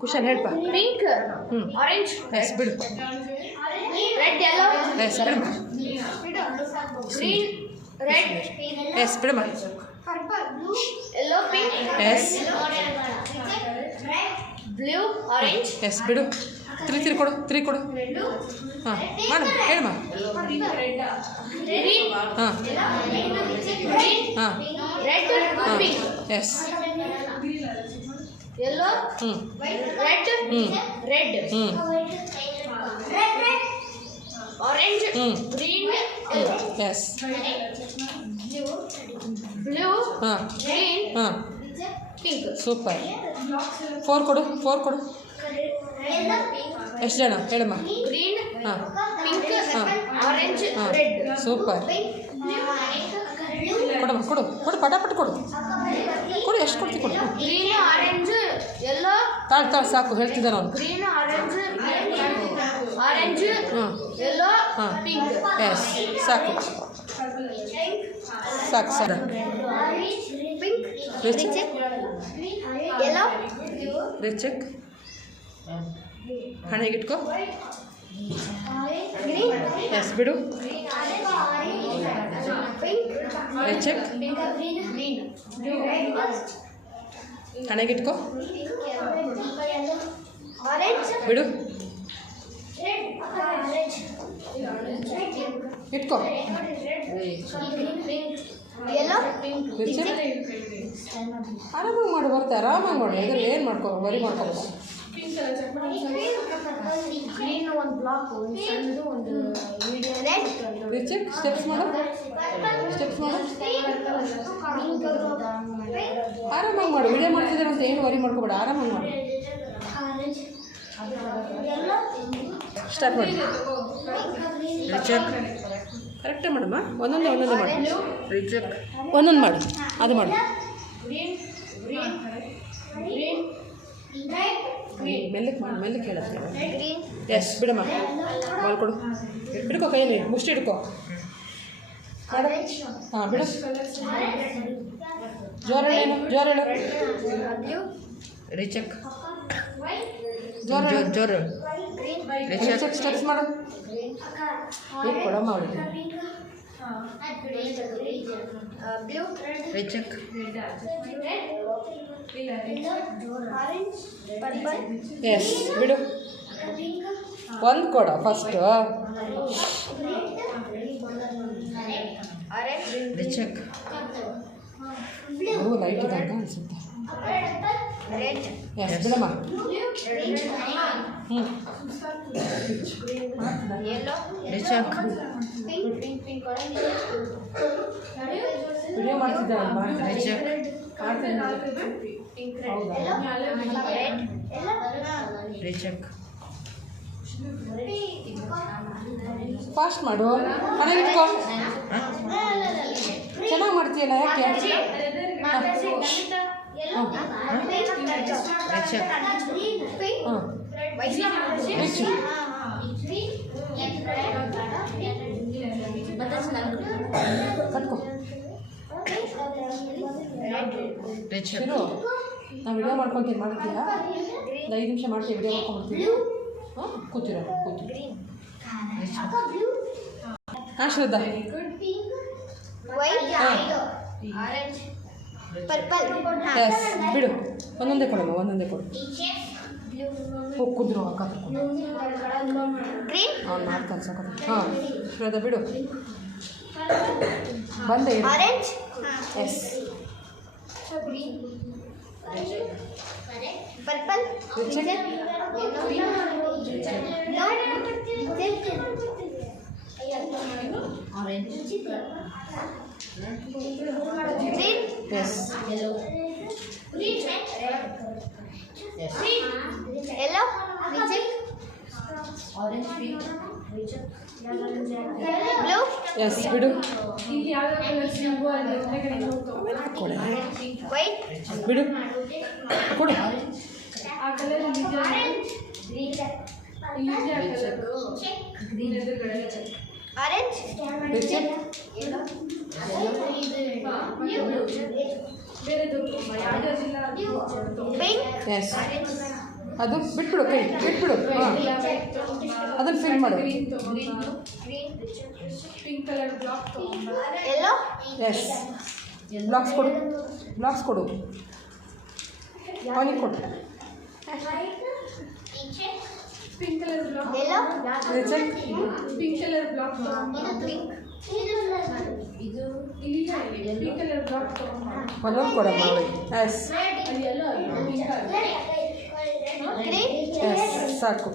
Cushion ಹೇಳ್ಪ. Pink, orange, yes ಬಿಡು. Red, yellow, yes ಬಿಡಮ್ಮ. ಗ್ರೀನ್, ರೆಡ್, ಎಸ್ ಬಿಡಮ್ಮ. Yellow, pink, yes blue, orange, yes ಬಿಡು. Three ಕೊಡು, ತ್ರೀ ಕೊಡು. ಹಾಂ ಮಾಡಮ್ಮ, ಹೇಳಮ್ಮ. ಗ್ರೀನ್, ಹಾಂ ಗ್ರೀನ್, ಹಾಂ ರೆಡ್, ಹಾಂ pink, yes yellow, red, red, orange, green, yellow, yes blue, ಹಾಂ ಗ್ರೀನ್, ಹಾಂ ಪಿಂಕ್. ಸೂಪರ್. 4 ಕೊಡು, 4 ಕೊಡು. ಎಷ್ಟು ಜನ ಹೇಳಮ್ಮ. ಗ್ರೀನ್, ಹಾಂ ಪಿಂಕ್, ಹಾಂ ಆರೆಂಜ್, ಹಾಂ ರೆಡ್. ಸೂಪರ್. ಕೊಡಮ್ಮ, ಕೊಡು ಕೊಡು, ಪಟಾಪಟ್ ಕೊಡು ಕೊಡು. ಎಷ್ಟು ಕೊಡ್ತೀವಿ ಕೊಡು. ಗ್ರೀನ್, ಆರೆಂಜ್, ಯೆಲ್ಲೋ, ತಾಳು ಸಾಕು, ಹೇಳ್ತಿದ್ದಾನೆ ಅವನು. ಗ್ರೀನ್, ಆರೆಂಜ್, ಆರೆಂಜ್, ಹಾಂ ಯೆಲ್ಲೋ, ಹಾಂ ಪಿಂಕ್. ಎಸ್ ಸಾಕು ಸಾಕು ಸರ್. ಯೆಲ್ಲೋ, ರಿಚಕ್ ಹಣೆಗಿಟ್ಕೋ. ಎಸ್ ಬಿಡು. ರಿಚಕ್ ಹಣೆಗಿಟ್ಕೋ. ಬಿಡು, ಇಟ್ಕೋ. ಯೆಲ್ಲೋ, ರಿಚಕ್ ಆರಾಮಾಗಿ ಮಾಡು, ಬರ್ತೆ ಆರಾಮಾಗಿ ಮಾಡು. ಇದ್ರಲ್ಲಿ ಏನು ಮಾಡ್ಕೋ, ಬರಿ ಮಾಡ್ಕೋಬೇಕು. ಗ್ರೀನ್ ಒಂದು ಬ್ಲಾಕ್, ಒಂದು ಸಣ್ಣದು, ಒಂದು ರೆಡ್. ರಿಚಕ್ ಸ್ಟೆಪ್ಸ್ ಮಾಡು, ಸ್ಟೆಪ್ಸ್ ಮಾಡು. ಆರಾಮಾಗಿ ಮಾಡು. ವಿಡಿಯೋ ಮಾಡ್ತಿದ್ದಾರೆ ಅಂತ ಏನು ವರಿ ಮಾಡ್ಕೋಬೇಡ, ಆರಾಮಾಗಿ ಮಾಡು. ಸ್ಟಾರ್ಟ್ ಮಾಡಿ. ರಿಚಕ್ ಕರೆಕ್ಟಾಗಿ ಮಾಡಮ್ಮ. ಒಂದೊಂದೇ ಮಾಡು. ರಿಚಕ್ ಒಂದೊಂದು ಮಾಡು, ಅದು ಮಾಡು. ಮೆಲ್ಲಕ್ಕೆ ಮಾಡು, ಮೆಲ್ಲಕ್ಕೆ ಹೇಳುತ್ತೆ. ಎಸ್ ಬಿಡಮ್ಮ. ಬಾಲ್ ಕೊಡು, ಹಿಡ್ಕೋ, ಕೈಯಲ್ಲಿ ಮುಷ್ಟಿ ಹಿಡ್ಕೋ ಮಾಡು. ಹಾಂ ಬಿಡು. ಜೋರ ಹೇಳು, ಜೋರ ಹೇಳು. ರಿಚಕ್ ಜೋರ ಜೋರ. ರಿಚಕ್ ಸ್ಟೆಪ್ಸ್ ಮಾಡು. ಈಗ ಕೊಡಮ್ಮ ಅವಳಿಗೆ. ರಿಚಕ್ ಎಸ್ ಬಿಡು. ಒಂದು ಕೊಡ ಫಸ್ಟು. ರಿಚಕ್ ಲೈಟ್ ಇದ್ದಂಗೆ ಅನಿಸುತ್ತೆ. ಎಸ್ ಬಿಡಮ್ಮ. ಹ್ಞೂ ರಿಚಕ್ ವಿಡಿಯೋ ಮಾಡ್ತಿದ್ದಾರಲ್ವಾ. ರಿಚಕ್ ಹೌದಾ. ರಿಚಕ್ ಫಾಸ್ಟ್ ಮಾಡು, ಮನೆಗೆ ಇಟ್ಕೋ. ಚೆನ್ನಾಗಿ ಮಾಡ್ತೀಯಲ್ಲ, ಯಾಕೆ? ರಿಚಕ್ ಹಾಂ ಕಟ್ಕೋ. ಶಿರು, ನಾವು ವಿಡಿಯೋ ಮಾಡ್ಕೊತೀವಿ, ಮಾಡ್ತೀಯಾ? ಒಂದು 5 ನಿಮಿಷ ಮಾಡ್ತೀವಿ, ವಿಡಿಯೋ ಮಾಡ್ಕೊಂಡ್ಬಿಡ್ತೀವಿ. ಹಾಂ ಕೂತಿರೋ ಕೂತಿ. ಹಾಂ ಶ್ರದ್ಧಾ. ಎಸ್ ಬಿಡು. ಒಂದೊಂದೇ ಕೊಡಮ್ಮ, ಒಂದೊಂದೇ ಕೊಡು. ಹೋಗಿ ಕುದ್ರು ಅಕ್ಕ. ಅವ್ನು ಮಾಡ್ತಾನೆ ಸಾಕು. ಹಾಂ ಶ್ರದ್ಧಾ ಬಿಡು. ಬಂದೆ. ಎಸ್ ಪರ್ಪಲ್, ರಿಚಕ್ green, yes, yellow, green, yes, green, yellow, reject, orange, pink, reject, blue, yes, bidu, ಇಲ್ಲಿ ಯಾವ ಕಲರ್ ಸಿಂಬಲ್ ಅಲ್ಲಿ ಕೊಡು, white, ಬಿಡು, ಕೊಡು, ಆ ಕಲರ್ ಇಲ್ಲಿ green, ಇಲ್ಲಿ green ಎದುರುಗಡೆ orange, reject, yellow, ಬೇರೆದು ಯಾವ್ದಾದಿಲ್ಲ pink, yes, ಅದು ಬಿಟ್ಬಿಡು ಕೈ ಬಿಟ್ಬಿಡು ಹಾಂ ಅದನ್ನು ಫಿಲ್ ಮಾಡು ಪಿಂಕ್ ಕಲರ್ ಬ್ಲಾಕ್ ಎಲ್ಲೋ ಎಸ್ ಬ್ಲಾಕ್ಸ್ ಕೊಡು ಅವನಿಗೆ ಕೊಡು ಪಿಂಕ್ ಕಲರ್ ಬ್ಲಾಕ್ ಎಲ್ಲೋ ಚೆಕ್ ಪಿಂಕ್ ಕಲರ್ ಬ್ಲಾಕ್ ಇದು ಇಲ್ಲಿ ಪಿಂಕ್ ಕಲರ್ ಬ್ಲಾಕ್ ಒಂದೊಂದು ಕೊಡಮ್ಮ ಅವಳಿಗೆ ಎಸ್ ಅಲ್ಲಿ ಎಲ್ಲ ಪಿಂಕ್ ಗ್ರೀನ್ ಎಸ್ ಸಾಕು